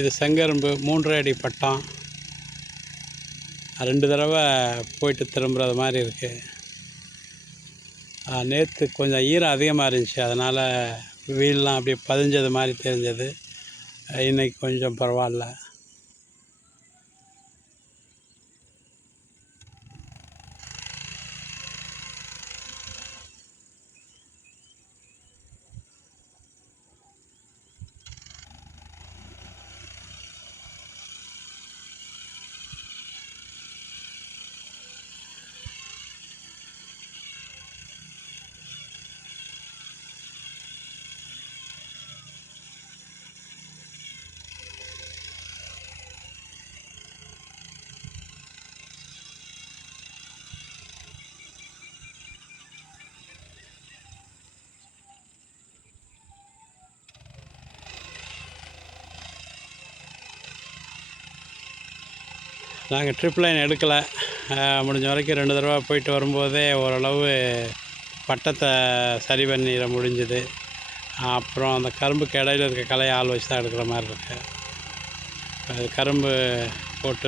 இது செங்கரும்பு 3 அடி பட்டம். 2 தடவை போயிட்டு திரும்புறது மாதிரி இருக்குது. நேற்று கொஞ்சம் ஈரம் அதிகமாக இருந்துச்சு, அதனால் வீல்லாம் அப்படியே பதிஞ்சது மாதிரி தெரிஞ்சது. இன்றைக்கி கொஞ்சம் பரவாயில்ல. நாங்கள் ட்ரிப் லைன் எடுக்கலை. முடிஞ்ச வரைக்கும் 2 தடவை போயிட்டு வரும்போதே ஓரளவு பட்டத்தை சரி பண்ணிட முடிஞ்சுது. அப்புறம் அந்த கரும்புக்கு இடையில இருக்க களையை ஆள் வச்சு தான் எடுக்கிற மாதிரி இருக்குது. அது கரும்பு போட்டு